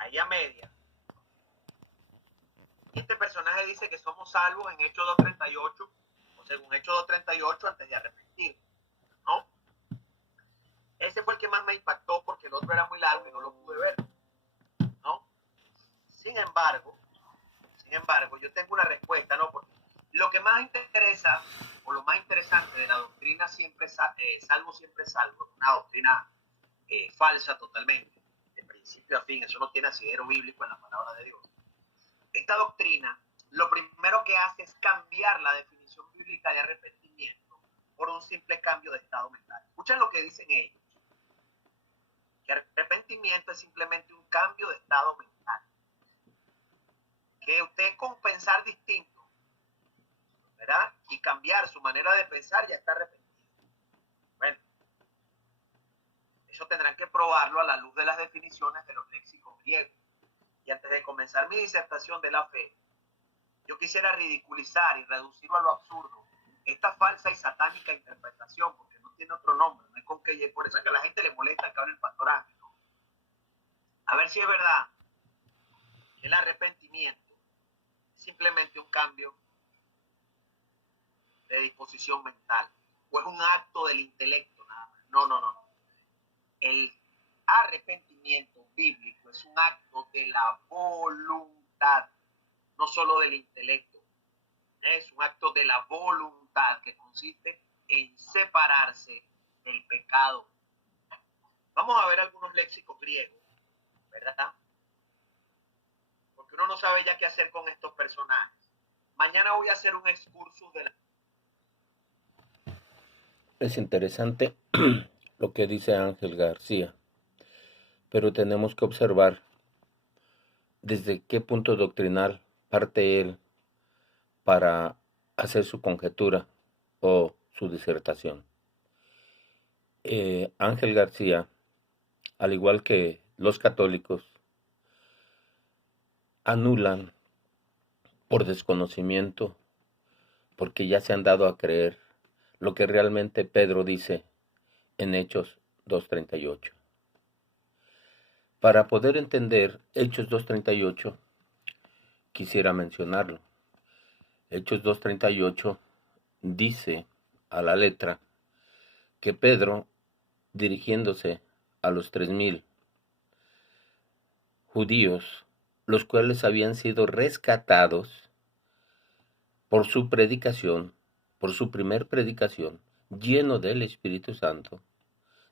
ahí a media. Y este personaje dice que somos salvos en Hechos 2:38, o según Hechos 2:38, antes de arrepentir, ¿no? Ese fue el que más me impactó porque el otro era muy largo y no lo pude ver, ¿no? Sin embargo, yo tengo una respuesta, ¿no? Porque lo que más interesa, o lo más interesante de la doctrina siempre salvo, siempre salvo, una doctrina falsa totalmente, de principio a fin, eso no tiene asidero bíblico en la palabra de Dios. Esta doctrina lo primero que hace es cambiar la definición bíblica de arrepentimiento por un simple cambio de estado mental. Escuchen lo que dicen ellos, que arrepentimiento es simplemente un cambio de estado mental. Que usted con pensar distinto, ¿verdad? Y cambiar su manera de pensar ya está arrepentido. Bueno, eso tendrán que probarlo a la luz de las definiciones de los léxicos griegos. Y antes de comenzar mi disertación de la fe, yo quisiera ridiculizar y reducirlo a lo absurdo esta falsa y satánica interpretación, porque no tiene otro nombre, no es con que por eso es que a la gente le molesta que hable el pastor Ángel, ¿no? A ver si es verdad que el arrepentimiento es simplemente un cambio de disposición mental, o es un acto del intelecto nada más. No. El arrepentimiento bíblico es un acto de la voluntad, no solo del intelecto. Es un acto de la voluntad que consiste en separarse del pecado. Vamos a ver algunos léxicos griegos, ¿verdad? Porque uno no sabe ya qué hacer con estos personajes. Mañana voy a hacer un excursus de la... Es interesante lo que dice Ángel García, pero tenemos que observar desde qué punto doctrinal parte él para hacer su conjetura o su disertación. Ángel García, al igual que los católicos, anulan por desconocimiento, porque ya se han dado a creer lo que realmente Pedro dice en Hechos 2:38. Para poder entender Hechos 2:38, quisiera mencionarlo. Hechos 2:38 dice a la letra que Pedro, dirigiéndose a los 3,000 judíos, los cuales habían sido rescatados por su predicación, por su primer predicación, lleno del Espíritu Santo,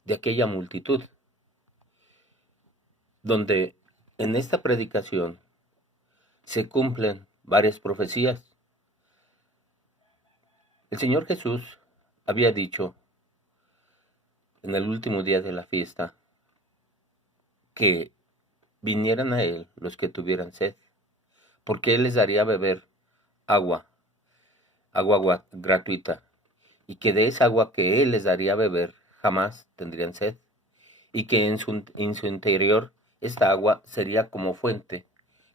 de aquella multitud, donde en esta predicación se cumplen varias profecías. El Señor Jesús había dicho en el último día de la fiesta que vinieran a Él los que tuvieran sed, porque Él les daría a beber agua gratuita, y que de esa agua que Él les daría a beber jamás tendrían sed, y que en su interior esta agua sería como fuente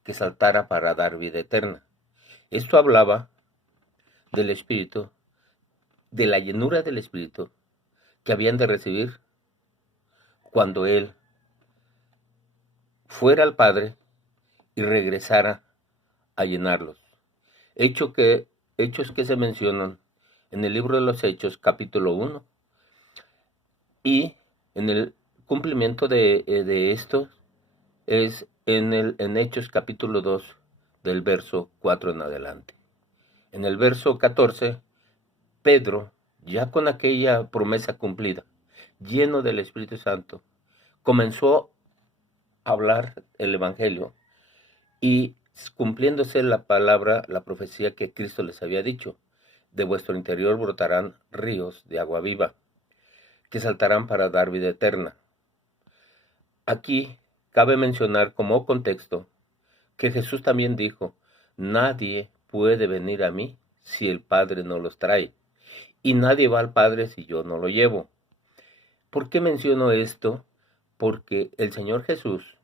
que saltara para dar vida eterna. Esto hablaba del Espíritu, de la llenura del Espíritu que habían de recibir cuando Él fuera al Padre y regresara a llenarlos. Hechos que se mencionan en el libro de los Hechos, capítulo 1, y en el cumplimiento de esto es en Hechos, capítulo 2, del verso 4 en adelante. En el verso 14, Pedro, ya con aquella promesa cumplida, lleno del Espíritu Santo, comenzó a hablar el Evangelio y cumpliéndose la palabra, la profecía que Cristo les había dicho: de vuestro interior brotarán ríos de agua viva, que saltarán para dar vida eterna. Aquí cabe mencionar como contexto que Jesús también dijo: nadie puede venir a mí si el Padre no los trae, y nadie va al Padre si yo no lo llevo. ¿Por qué menciono esto? Porque el Señor Jesús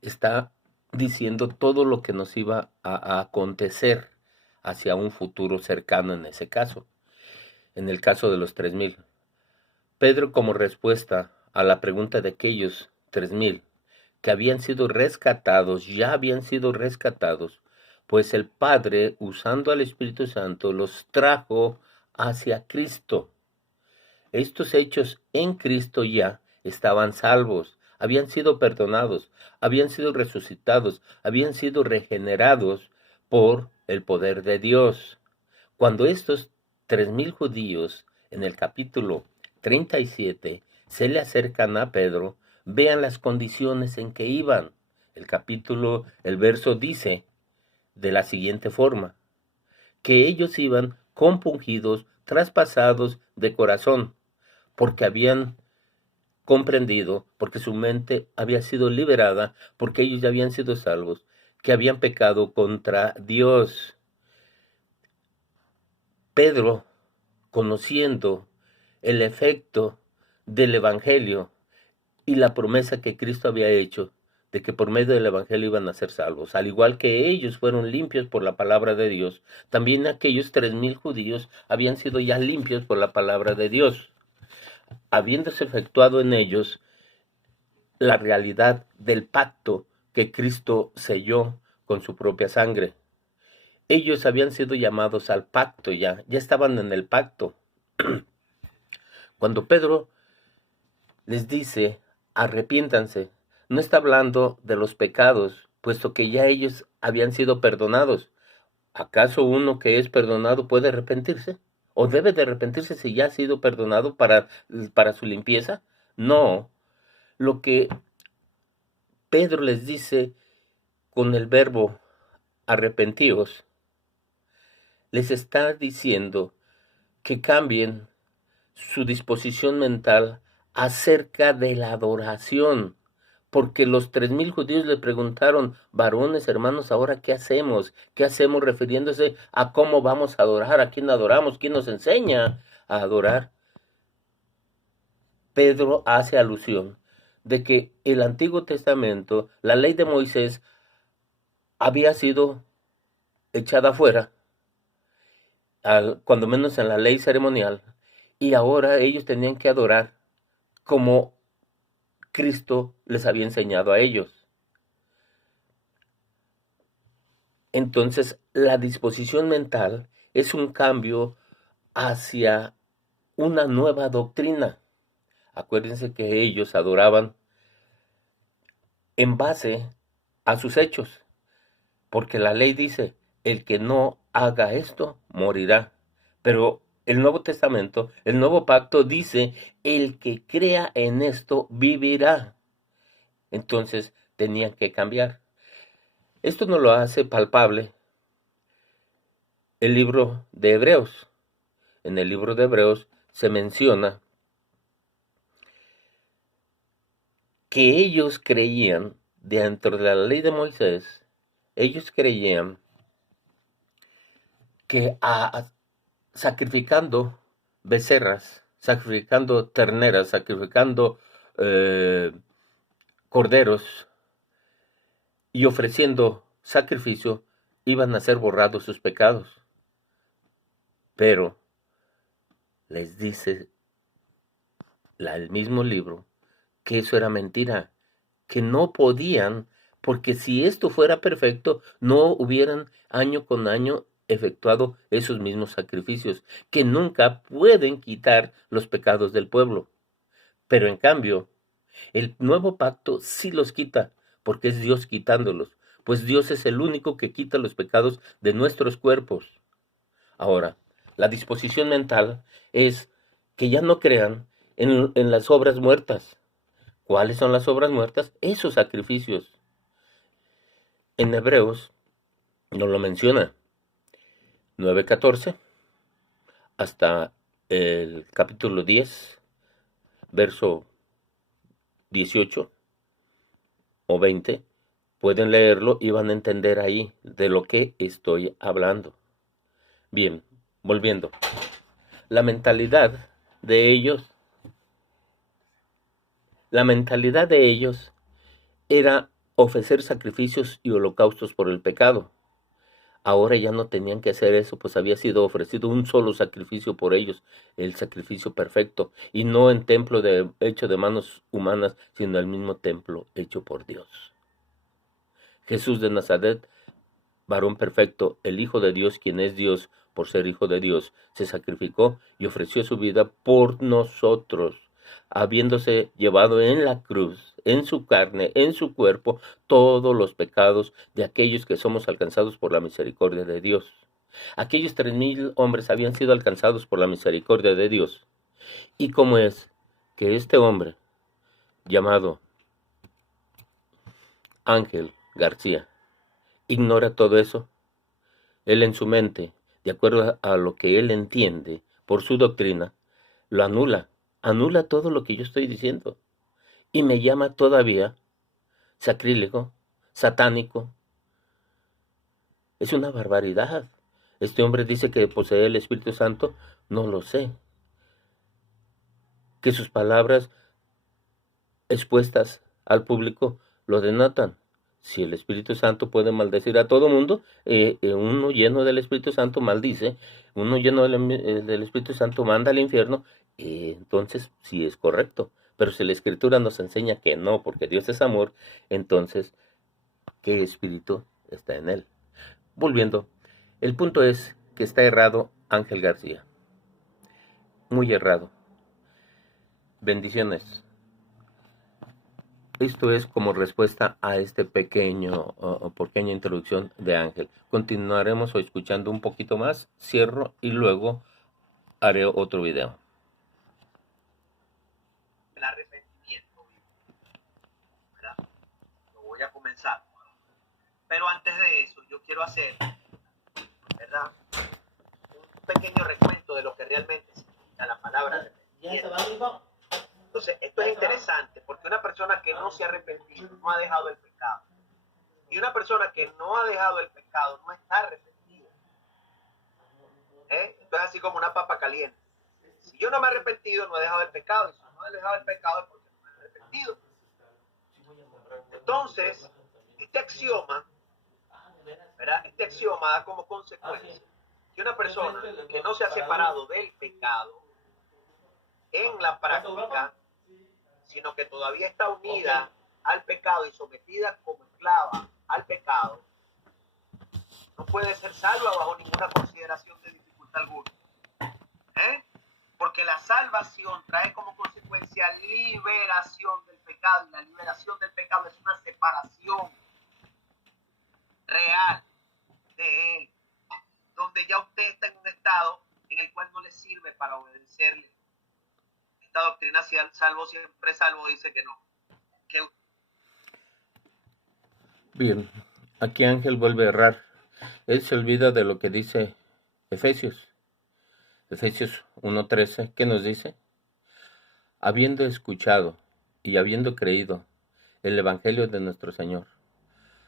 está diciendo todo lo que nos iba a acontecer hacia un futuro cercano en ese caso, en el caso de los 3,000. Pedro, como respuesta a la pregunta de aquellos 3,000 que habían sido rescatados, ya habían sido rescatados, pues el Padre, usando al Espíritu Santo, los trajo hacia Cristo. Estos hechos en Cristo ya estaban salvos, habían sido perdonados, habían sido resucitados, habían sido regenerados por el poder de Dios. Cuando estos 3,000 judíos en el capítulo 37 se le acercan a Pedro, vean las condiciones en que iban. El verso dice de la siguiente forma, que ellos iban compungidos, traspasados de corazón, porque habían comprendido, porque su mente había sido liberada, porque ellos ya habían sido salvos, que habían pecado contra Dios. Pedro, conociendo el efecto del Evangelio y la promesa que Cristo había hecho, de que por medio del Evangelio iban a ser salvos, al igual que ellos fueron limpios por la palabra de Dios, también aquellos 3,000 judíos habían sido ya limpios por la palabra de Dios, habiéndose efectuado en ellos la realidad del pacto que Cristo selló con su propia sangre. Ellos habían sido llamados al pacto ya estaban en el pacto. Cuando Pedro les dice, arrepiéntanse, no está hablando de los pecados, puesto que ya ellos habían sido perdonados. ¿Acaso uno que es perdonado puede arrepentirse? ¿O debe de arrepentirse si ya ha sido perdonado para su limpieza? No. Lo que Pedro les dice con el verbo arrepentíos, les está diciendo que cambien su disposición mental acerca de la adoración, porque los 3,000 judíos le preguntaron, varones, hermanos, ¿ahora qué hacemos? ¿Qué hacemos? Refiriéndose a cómo vamos a adorar, a quién adoramos, quién nos enseña a adorar. Pedro hace alusión de que el Antiguo Testamento, la ley de Moisés, había sido echada fuera, cuando menos en la ley ceremonial, y ahora ellos tenían que adorar como Cristo les había enseñado a ellos. Entonces, la disposición mental es un cambio hacia una nueva doctrina. Acuérdense que ellos adoraban en base a sus hechos, porque la ley dice, el que no haga esto, morirá. Pero el Nuevo Testamento, el Nuevo Pacto dice, el que crea en esto, vivirá. Entonces, tenían que cambiar. Esto nos lo hace palpable el libro de Hebreos. En el libro de Hebreos se menciona que ellos creían, dentro de la ley de Moisés, ellos creían que sacrificando becerras, sacrificando terneras, sacrificando corderos y ofreciendo sacrificio, iban a ser borrados sus pecados. Pero les dice el mismo libro que eso era mentira, que no podían, porque si esto fuera perfecto, no hubieran año con año efectuado esos mismos sacrificios, que nunca pueden quitar los pecados del pueblo. Pero en cambio, el nuevo pacto sí los quita, porque es Dios quitándolos, pues Dios es el único que quita los pecados de nuestros cuerpos. Ahora, la disposición mental es que ya no crean en las obras muertas. ¿Cuáles son las obras muertas? Esos sacrificios. En Hebreos nos lo menciona. 9:14 hasta el capítulo 10, verso 18 o 20. Pueden leerlo y van a entender ahí de lo que estoy hablando. Bien, volviendo. La mentalidad de ellos era ofrecer sacrificios y holocaustos por el pecado. Ahora ya no tenían que hacer eso, pues había sido ofrecido un solo sacrificio por ellos, el sacrificio perfecto, y no en templo hecho de manos humanas, sino el mismo templo hecho por Dios. Jesús de Nazaret, varón perfecto, el Hijo de Dios, quien es Dios por ser Hijo de Dios, se sacrificó y ofreció su vida por nosotros, habiéndose llevado en la cruz, en su carne, en su cuerpo, todos los pecados de aquellos que somos alcanzados por la misericordia de Dios. Aquellos 3,000 hombres habían sido alcanzados por la misericordia de Dios. ¿Y cómo es que este hombre, llamado Ángel García, ignora todo eso? Él en su mente, de acuerdo a lo que él entiende por su doctrina, lo anula todo lo que yo estoy diciendo y me llama todavía sacrílego, satánico. Es una barbaridad. Este hombre dice que posee el Espíritu Santo, no lo sé. Que sus palabras expuestas al público lo denotan. Si el Espíritu Santo puede maldecir a todo mundo, uno lleno del Espíritu Santo maldice, uno lleno del Espíritu Santo manda al infierno, entonces sí es correcto. Pero si la Escritura nos enseña que no, porque Dios es amor, entonces, ¿qué espíritu está en él? Volviendo, el punto es que está errado Ángel García. Muy errado. Bendiciones. Esto es como respuesta a este pequeña introducción de Ángel. Continuaremos escuchando un poquito más, cierro y luego haré otro video. El arrepentimiento, ¿verdad? Lo voy a comenzar. Pero antes de eso, yo quiero hacer, ¿verdad?, un pequeño recuento de lo que realmente significa la palabra arrepentimiento. Entonces, esto es interesante porque una persona que no se ha arrepentido no ha dejado el pecado. Y una persona que no ha dejado el pecado no está arrepentida. Esto es así como una papa caliente. Si yo no me he arrepentido, no he dejado el pecado. Y si no he dejado el pecado es porque no me he arrepentido. Entonces, este axioma, ¿verdad?, este axioma da como consecuencia que una persona que no se ha separado del pecado en la práctica, sino que todavía está unida al pecado y sometida como esclava al pecado, no puede ser salva bajo ninguna consideración de dificultad alguna. Porque la salvación trae como consecuencia liberación del pecado, y la liberación del pecado es una separación real de él, donde ya usted está en un estado en el cual no le sirve para obedecerle. Esta doctrina salvo siempre salvo dice que no. Bien, aquí Ángel vuelve a errar. Él se olvida de lo que dice Efesios 1:13, ¿qué nos dice? Habiendo escuchado y habiendo creído el Evangelio de nuestro Señor